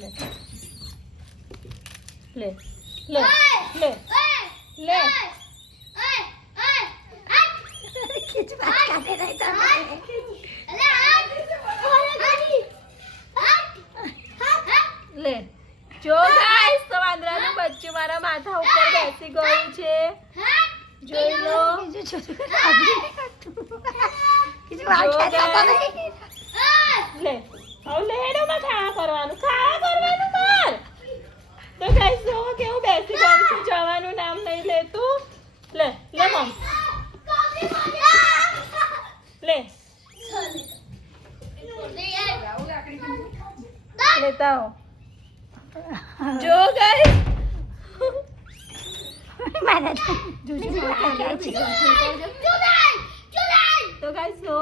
લે લે લે લે ખીચ બાત કાઢે રહી તમે લે જો ગાઈસ તો વાંદરાનું બચ્ચું મારા માથા ઉપર બેસી ગયું છે જોઈ લો ખીચ વાત કાઢતા નહીં લે હવે લેડોમાં ખાવા કરવાનું કર તો ગાઈસ જો કેવું બેસી ગયું છે જવાનું નામ નહીં લેતું લે લે મમ લે લેતા હો જો ગાઈસ મારા તો ગાઈસ જો